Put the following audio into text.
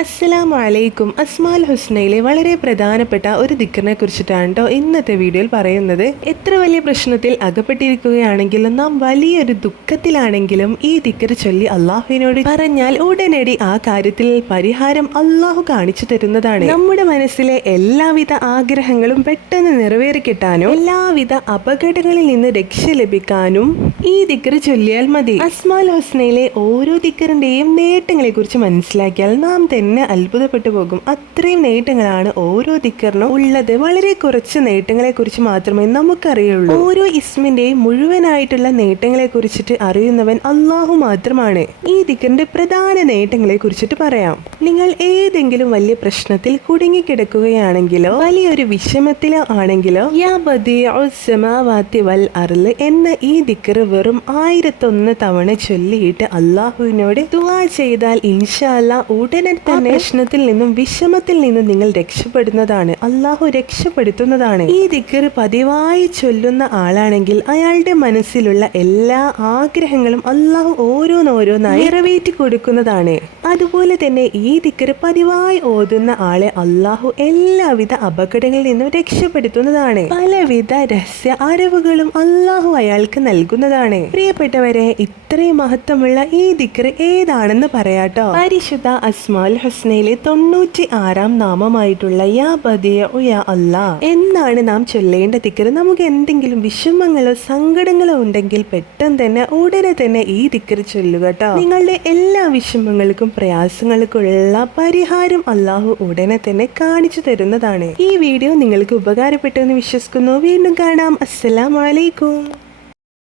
അസ്സലാമു അലൈക്കും. അസ്മാൽ ഹുസ്നയിലെ വളരെ പ്രധാനപ്പെട്ട ഒരു ദിക്റിനെ കുറിച്ചിട്ടാണ് കേട്ടോ ഇന്നത്തെ വീഡിയോയിൽ പറയുന്നത്. എത്ര വലിയ പ്രശ്നത്തിൽ അകപ്പെട്ടിരിക്കുകയാണെങ്കിലും നാം വലിയൊരു ദുഃഖത്തിലാണെങ്കിലും ഈ ദിക്ർ ചൊല്ലി അള്ളാഹുവിനോട് പറഞ്ഞാൽ ഉടനടി ആ കാര്യത്തിൽ പരിഹാരം അള്ളാഹു കാണിച്ചു തരുന്നതാണ്. നമ്മുടെ മനസ്സിലെ എല്ലാവിധ ആഗ്രഹങ്ങളും പെട്ടെന്ന് നിറവേറി കിട്ടാനും എല്ലാവിധ അപകടങ്ങളിൽ നിന്ന് രക്ഷ ലഭിക്കാനും ഈ ദിക്ർ ചൊല്ലിയാൽ മതി. അസ്മാൽ ഹുസ്നയിലെ ഓരോ ദിക്റിന്റെയും നേട്ടങ്ങളെ കുറിച്ച് മനസ്സിലാക്കിയാൽ നാം തന്നെ അത്ഭുതപ്പെട്ടു പോകും. അത്രയും നേട്ടങ്ങളാണ് ഓരോ ദിക്റിനും ഉള്ളത്. വളരെ കുറച്ച് നേട്ടങ്ങളെ കുറിച്ച് മാത്രമേ നമുക്കറിയുള്ളൂ. ഓരോ ഇസ്മിന്റെയും മുഴുവനായിട്ടുള്ള നേട്ടങ്ങളെ കുറിച്ചിട്ട് അറിയുന്നവൻ അള്ളാഹു മാത്രമാണ്. ഈ ദിക്റിന്റെ പ്രധാന നേട്ടങ്ങളെ കുറിച്ചിട്ട് പറയാം. നിങ്ങൾ ഏതെങ്കിലും വലിയ പ്രശ്നത്തിൽ കുടുങ്ങിക്കിടക്കുകയാണെങ്കിലോ വലിയൊരു വിഷമത്തിലോ ആണെങ്കിലോ യാ ബദീഉസ് സമാവാതി വൽ അർള് എന്ന ഈ ദിക്ർ വെറും 1001 തവണ ചൊല്ലിയിട്ട് അള്ളാഹുവിനോട് ദുആ ചെയ്താൽ ഇൻഷാ അല്ലാഹ് ഉടനെ പ്രശ്നത്തിൽ നിന്നും വിഷമത്തിൽ നിന്നും നിങ്ങൾ രക്ഷപ്പെടുന്നതാണ്. അള്ളാഹു രക്ഷപ്പെടുത്തുന്നതാണ്. ഈ ദിക്ർ പതിവായി ചൊല്ലുന്ന ആളാണെങ്കിൽ അയാളുടെ മനസ്സിലുള്ള എല്ലാ ആഗ്രഹങ്ങളും അള്ളാഹു ഓരോന്നോരോന്നായി നിറവേറ്റി കൊടുക്കുന്നതാണ്. അതുപോലെ തന്നെ ഈ ദിക്ർ പതിവായി ഓതുന്ന ആളെ അള്ളാഹു എല്ലാവിധ അപകടങ്ങളിൽ നിന്നും രക്ഷപ്പെടുത്തുന്നതാണ്. പലവിധ രഹസ്യ അറിവുകളും അള്ളാഹു അയാൾക്ക് നൽകുന്നതാണ്. പ്രിയപ്പെട്ടവരെ, ഇത്രയും മഹത്വമുള്ള ഈ ദിക്ർ ഏതാണെന്ന് പറയാട്ടോ. പരിശുദ്ധ അസ്മാൽ ഹുസ്നയിലെ 96-ാം നാമമായിട്ടുള്ള യാ ബദീഉ യാ അല്ലാഹ് എന്നാണ് നാം ചൊല്ലേണ്ട ദിക്ർ. നമുക്ക് എന്തെങ്കിലും വിഷമങ്ങളോ സങ്കടങ്ങളോ ഉണ്ടെങ്കിൽ പെട്ടെന്ന് തന്നെ ഉടനെ തന്നെ ഈ ദിക്ർ ചൊല്ലുക കേട്ടോ. നിങ്ങളുടെ എല്ലാ വിഷമങ്ങൾക്കും പ്രയാസങ്ങൾക്കുള്ള പരിഹാരം അള്ളാഹു ഉടനെ തന്നെ കാണിച്ചു തരുന്നതാണ്. ഈ വീഡിയോ നിങ്ങൾക്ക് ഉപകാരപ്പെട്ടു എന്ന് വിശ്വസിക്കുന്നു. വീണ്ടും കാണാം. അസ്സലാമു അലൈക്കും.